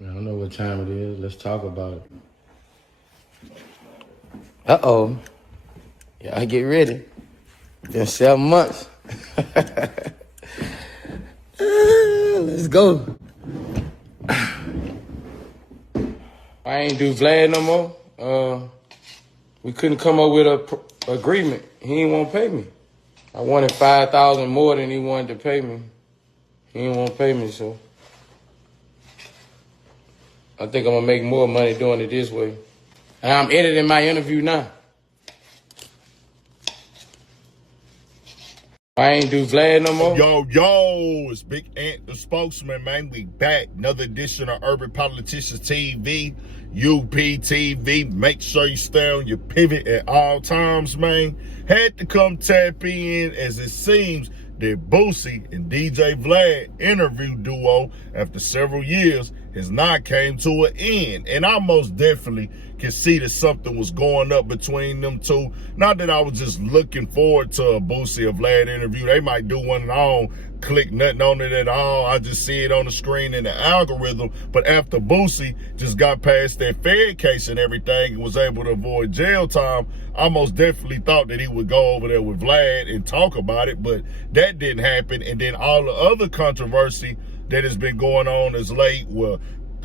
I don't know what time it is. Let's talk about it. Uh-oh. Y'all get ready. Been 7 months. Let's go. I ain't do Vlad no more. We couldn't come up with a agreement. He ain't want to pay me. I wanted $5,000 more than he wanted to pay me. He didn't want to pay me, so I think I'm gonna make more money doing it this way. And I'm editing my interview now. I ain't do Vlad no more. Yo, it's Big Ant, the spokesman, man. We back. Another edition of Urban Politicians TV, UPTV. Make sure you stay on your pivot at all times, man. Had to come tap in, as it seems that Boosie and DJ Vlad interview duo after several years has not came to an end. And I most definitely can see that something was going up between them two. Not that I was just looking forward to a Boosie or Vlad interview. They might do one and I don't click nothing on it at all. I just see it on the screen in the algorithm. But after Boosie just got past that Fed case and everything and was able to avoid jail time, I most definitely thought that he would go over there with Vlad and talk about it, but that didn't happen. And then all the other controversy that has been going on as late were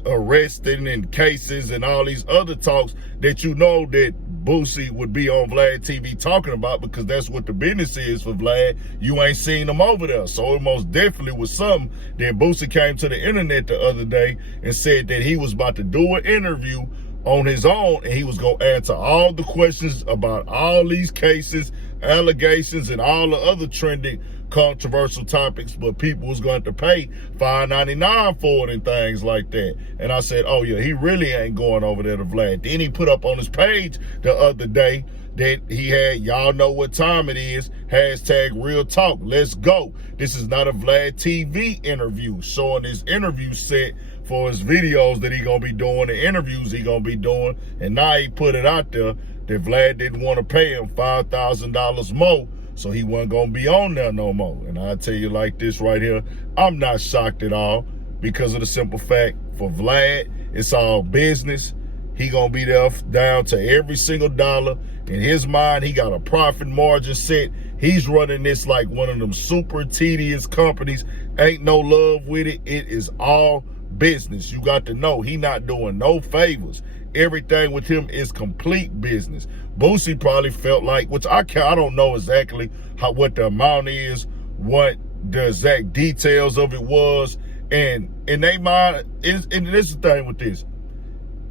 arresting and cases and all these other talks that you know that Boosie would be on Vlad TV talking about, because that's what the business is for Vlad. You ain't seen him over there. So it most definitely was something. Then Boosie came to the internet the other day and said that he was about to do an interview on his own and he was going to answer all the questions about all these cases, allegations, and all the other trending controversial topics, but people was going to pay $5.99 for it and things like that. And I said, oh yeah, he really ain't going over there to Vlad. Then he put up on his page the other day that he had, y'all know what time it is, hashtag real talk, let's go. This is not a Vlad TV interview, showing his interview set for his videos that he gonna be doing, the interviews he gonna be doing. And now he put it out there that Vlad didn't want to pay him $5,000 more, so he wasn't gonna be on there no more. And I tell you like this right here, I'm not shocked at all, because of the simple fact, for Vlad, it's all business. He gonna be there down to every single dollar. In his mind, he got a profit margin set. He's running this like one of them super tedious companies. Ain't no love with it. It is all business. You got to know he not doing no favors. Everything with him is complete business. Boosie probably felt like, which I don't know exactly what the amount is, what the exact details of it was, and in their mind, and this is the thing with this,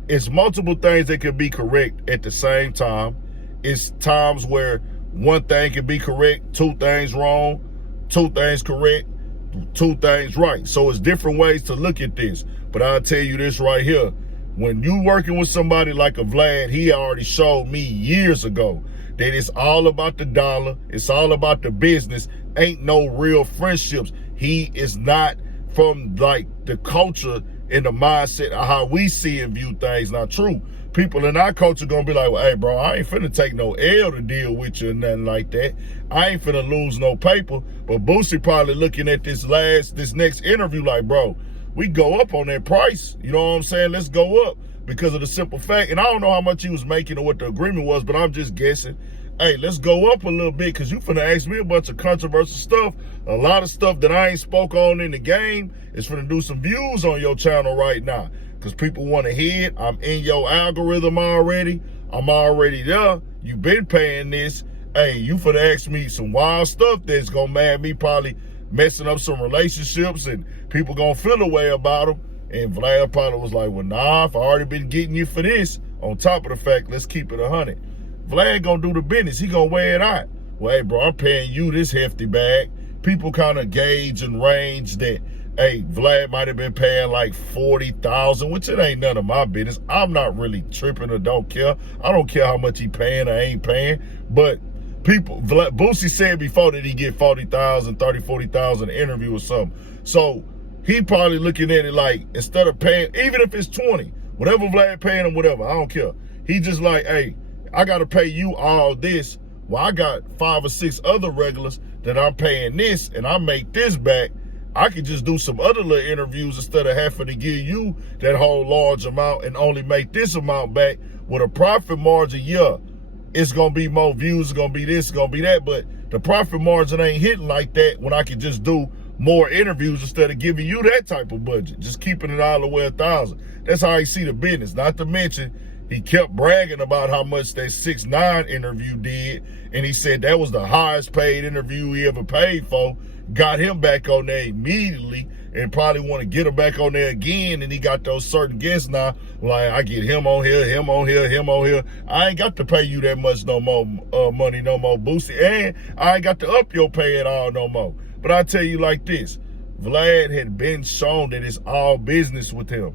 it's multiple things that can be correct at the same time. It's times where one thing can be correct, two things wrong, two things correct, two things right. So it's different ways to look at this. But I'll tell you this right here. When you working with somebody like a Vlad, he already showed me years ago that it's all about the dollar. It's all about the business. Ain't no real friendships. He is not from like the culture and the mindset of how we see and view things. Not true. People in our culture gonna be like, well, hey bro, I ain't finna take no L to deal with you or nothing like that. I ain't finna lose no paper. But Boosie probably looking at this next interview like, bro, we go up on that price. You know what I'm saying? Let's go up, because of the simple fact, and I don't know how much he was making or what the agreement was, but I'm just guessing. Hey, let's go up a little bit, because you finna ask me a bunch of controversial stuff. A lot of stuff that I ain't spoke on in the game is finna do some views on your channel right now, because people want to hear it. I'm in your algorithm already. I'm already there. You been paying this. Hey, you finna ask me some wild stuff that's gonna mad me, probably messing up some relationships, and people gonna feel a way about them. And Vlad probably was like, well, nah, if I already been getting you for this, on top of the fact, let's keep it 100. Vlad gonna do the business. He gonna weigh it out. Well, hey, bro, I'm paying you this hefty bag. People kind of gauge and range that, hey, Vlad might have been paying like $40,000, which it ain't none of my business. I'm not really tripping or don't care. I don't care how much he paying or ain't paying. But people, Boosie said before that he get $40,000, $40,000 an interview or something. So he probably looking at it like, instead of paying, even if it's 20, whatever Vlad paying him, whatever, I don't care. He just like, hey, I got to pay you all this. Well, I got 5 or 6 other regulars that I'm paying this, and I make this back. I could just do some other little interviews instead of having to give you that whole large amount and only make this amount back with a profit margin. Yeah, it's going to be more views, it's going to be this, it's going to be that, but the profit margin ain't hitting like that when I could just do more interviews instead of giving you that type of budget, just keeping it all the way 1,000. That's how I see the business. Not to mention, he kept bragging about how much that 6ix9ine interview did, and he said that was the highest paid interview he ever paid for. Got him back on there immediately, and probably want to get him back on there again. And he got those certain guests now. Like, I get him on here, him on here, him on here. I ain't got to pay you that much no more money, no more, Boosie. And I ain't got to up your pay at all no more. But I tell you like this, Vlad had been shown that it's all business with him.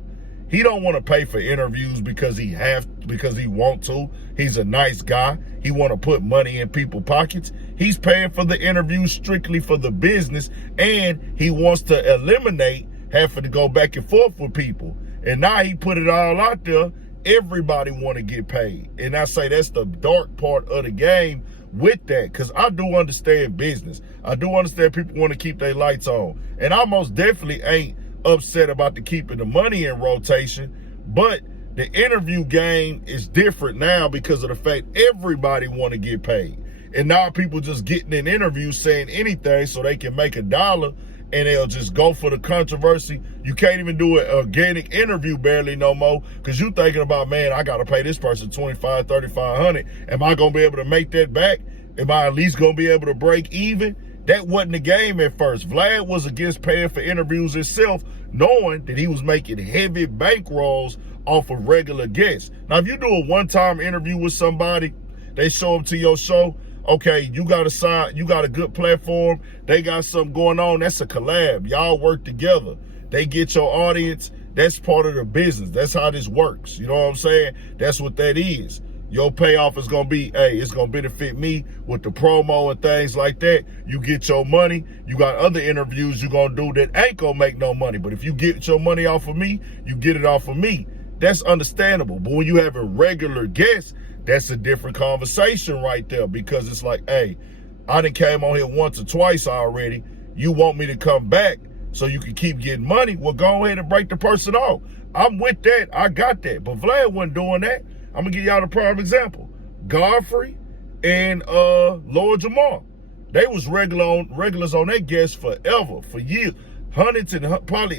He don't want to pay for interviews because he want to. He's a nice guy. He want to put money in people's pockets. He's paying for the interviews strictly for the business, and he wants to eliminate having to go back and forth with people. And now he put it all out there. Everybody want to get paid. And I say that's the dark part of the game with that, because I do understand business. I do understand people want to keep their lights on. And I most definitely ain't upset about the keeping the money in rotation, but the interview game is different now because of the fact everybody want to get paid. And now people just getting in interviews saying anything so they can make $1, and they'll just go for the controversy. You can't even do an organic interview barely no more because you thinking about, man, I got to pay this person $2,500, $3,500. Am I going to be able to make that back? Am I at least going to be able to break even? That wasn't the game at first. Vlad was against paying for interviews himself, knowing that he was making heavy bankrolls off of regular guests. Now, if you do a one-time interview with somebody, they show up to your show, okay, you got a good platform, they got something going on, that's a collab. Y'all work together. They get your audience. That's part of the business. That's how this works. You know what I'm saying? That's what that is. Your payoff is going to be, hey, it's going to benefit me with the promo and things like that. You get your money. You got other interviews you're going to do that ain't going to make no money. But if you get your money off of me, you get it off of me. That's understandable. But when you have a regular guest, that's a different conversation right there, because it's like, hey, I done came on here once or twice already. You want me to come back so you can keep getting money? Well, go ahead and break the person off. I'm with that. I got that. But Vlad wasn't doing that. I'm going to give y'all the prime example. Godfrey and Lord Jamal. They was regulars on that guest forever, for years. Probably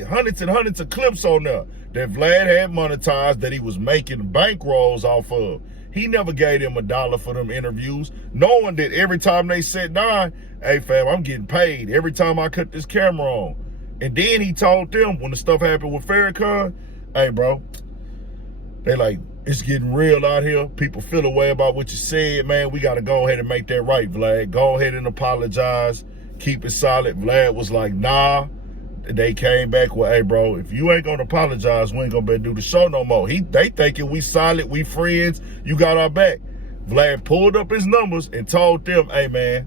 hundreds and hundreds of clips on there that Vlad had monetized, that he was making bankrolls off of. He never gave them $1 for them interviews, knowing that every time they sat down, hey fam, I'm getting paid every time I cut this camera on. And then he told them when the stuff happened with Farrakhan, hey bro, they like, it's getting real out here. People feel a way about what you said, man. We got to go ahead and make that right, Vlad. Go ahead and apologize. Keep it solid. Vlad was like, nah. They came back with, hey, bro, if you ain't going to apologize, we ain't going to be able to do the show no more. They thinking we solid, we friends, you got our back. Vlad pulled up his numbers and told them, hey, man,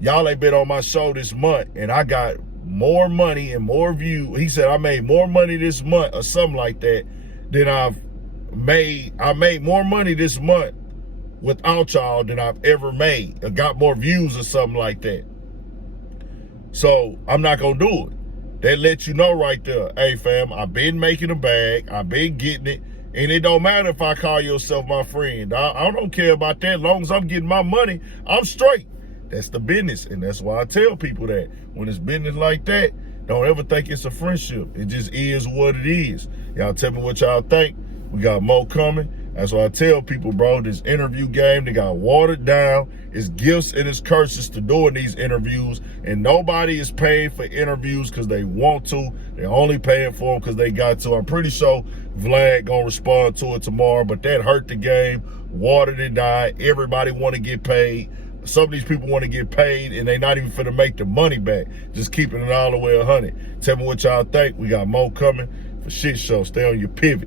y'all ain't been on my show this month, and I got more money and more views. He said I made more money this month or something like that than I made more money this month without y'all than I've ever made. I got more views or something like that. So I'm not going to do it. They let you know right there, hey fam, I've been making a bag. I've been getting it. And it don't matter if I call yourself my friend. I don't care about that. As long as I'm getting my money, I'm straight. That's the business. And that's why I tell people that when it's business like that, don't ever think it's a friendship. It just is what it is. Y'all tell me what y'all think. We got more coming. That's why I tell people, bro, this interview game, they got watered down. It's gifts and it's curses to doing these interviews. And nobody is paying for interviews because they want to. They're only paying for them because they got to. I'm pretty sure Vlad gonna respond to it tomorrow, but that hurt the game, watered it down. Everybody want to get paid. Some of these people want to get paid and they not even finna make the money back. Just keeping it all the way 100. Tell me what y'all think. We got more coming for Shit Show. Stay on your pivot.